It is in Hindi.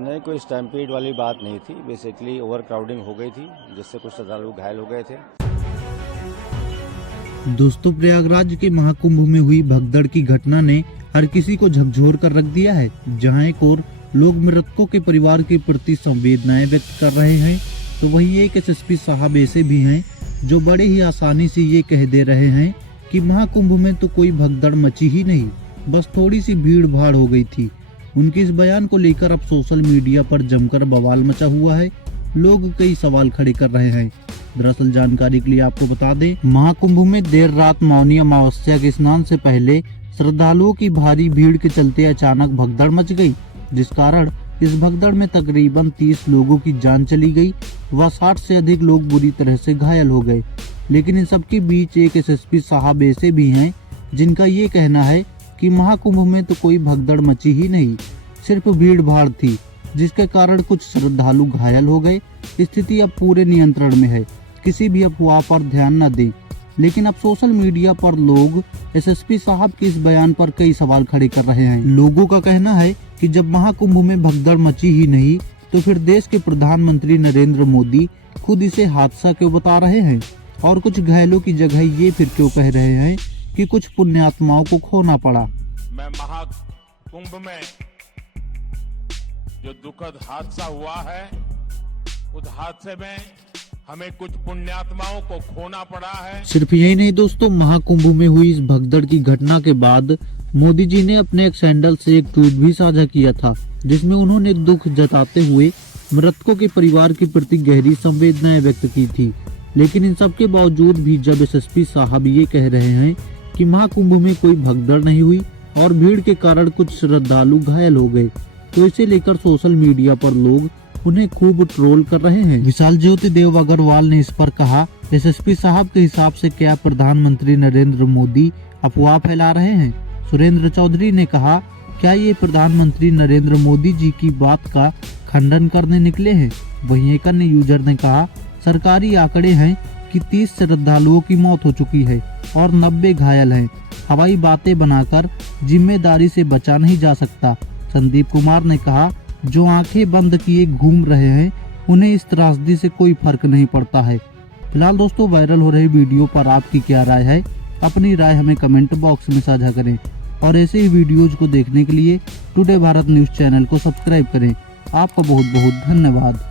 नहीं, कोई स्टैम्पीड वाली बात नहीं थी। बेसिकली ओवर क्राउडिंग हो गई थी, जिससे कुछ श्रद्धालु घायल हो गए थे। दोस्तों, प्रयागराज के महाकुंभ में हुई भगदड़ की घटना ने हर किसी को झकझोर कर रख दिया है। जहां एक और लोग मृतकों के परिवार के प्रति संवेदनाएं व्यक्त कर रहे हैं, तो वहीं एक एसएसपी साहब ऐसे भी हैं जो बड़े ही आसानी से ये कह दे रहे हैं कि महाकुंभ में तो कोई भगदड़ मची ही नहीं, बस थोड़ी सी भीड़ भाड़ हो गई थी। उनके इस बयान को लेकर अब सोशल मीडिया पर जमकर बवाल मचा हुआ है। लोग कई सवाल खड़े कर रहे हैं। दरअसल जानकारी के लिए आपको बता दें, महाकुंभ में देर रात मौनी अमावस्या के स्नान से पहले श्रद्धालुओं की भारी भीड़ के चलते अचानक भगदड़ मच गई, जिस कारण इस भगदड़ में तकरीबन 30 लोगों की जान चली गई व 60 से अधिक लोग बुरी तरह से घायल हो गए। लेकिन इन सबके बीच एक एसएसपी साहब ऐसे भी हैं जिनका ये कहना है कि महाकुंभ में तो कोई भगदड़ मची ही नहीं, सिर्फ भीड़ भाड़ थी, जिसके कारण कुछ श्रद्धालु घायल हो गए। स्थिति अब पूरे नियंत्रण में है, किसी भी अफवाह पर ध्यान न दें। लेकिन अब सोशल मीडिया पर लोग एसएसपी साहब के इस बयान पर कई सवाल खड़े कर रहे हैं। लोगों का कहना है कि जब महाकुंभ में भगदड़ मची ही नहीं, तो फिर देश के प्रधानमंत्री नरेंद्र मोदी खुद इसे हादसा क्यों बता रहे हैं, और कुछ घायलों की जगह ये फिर क्यों कह रहे हैं कि कुछ पुण्यात्माओं को खोना पड़ा। मैं महाकुंभ में जो दुखद हादसा हुआ है, उस हादसे में हमें कुछ पुण्यात्माओं को खोना पड़ा है। सिर्फ यही नहीं दोस्तों, महाकुंभ में हुई इस भगदड़ की घटना के बाद मोदी जी ने अपने एक हैंडल से एक ट्वीट भी साझा किया था, जिसमें उन्होंने दुख जताते हुए मृतकों के परिवार के प्रति गहरी संवेदनाएं व्यक्त की थी। लेकिन इन सब के बावजूद भी जब एसएसपी साहब ये कह रहे हैं कि महाकुंभ में कोई भगदड़ नहीं हुई और भीड़ के कारण कुछ श्रद्धालु घायल हो गए, तो इसे लेकर सोशल मीडिया पर लोग उन्हें खूब ट्रोल कर रहे हैं। विशाल ज्योति देव अग्रवाल ने इस पर कहा, एसएसपी साहब के हिसाब से क्या प्रधानमंत्री नरेंद्र मोदी अफवाह फैला रहे हैं? सुरेंद्र चौधरी ने कहा, क्या ये प्रधानमंत्री नरेंद्र मोदी जी की बात का खंडन करने निकले हैं? वहीं एक अन्य यूजर ने कहा, सरकारी आंकड़े हैं कि 30 श्रद्धालुओं की मौत हो चुकी है और 90 घायल हैं। हवाई बातें बनाकर जिम्मेदारी से बचा नहीं जा सकता। संदीप कुमार ने कहा, जो आंखें बंद किए घूम रहे हैं, उन्हें इस त्रासदी से कोई फर्क नहीं पड़ता है। फिलहाल दोस्तों, वायरल हो रही वीडियो पर आपकी क्या राय है? अपनी राय हमें कमेंट बॉक्स में साझा करें और ऐसे ही वीडियोज को देखने के लिए टुडे भारत न्यूज चैनल को सब्सक्राइब करें। आपका बहुत बहुत धन्यवाद।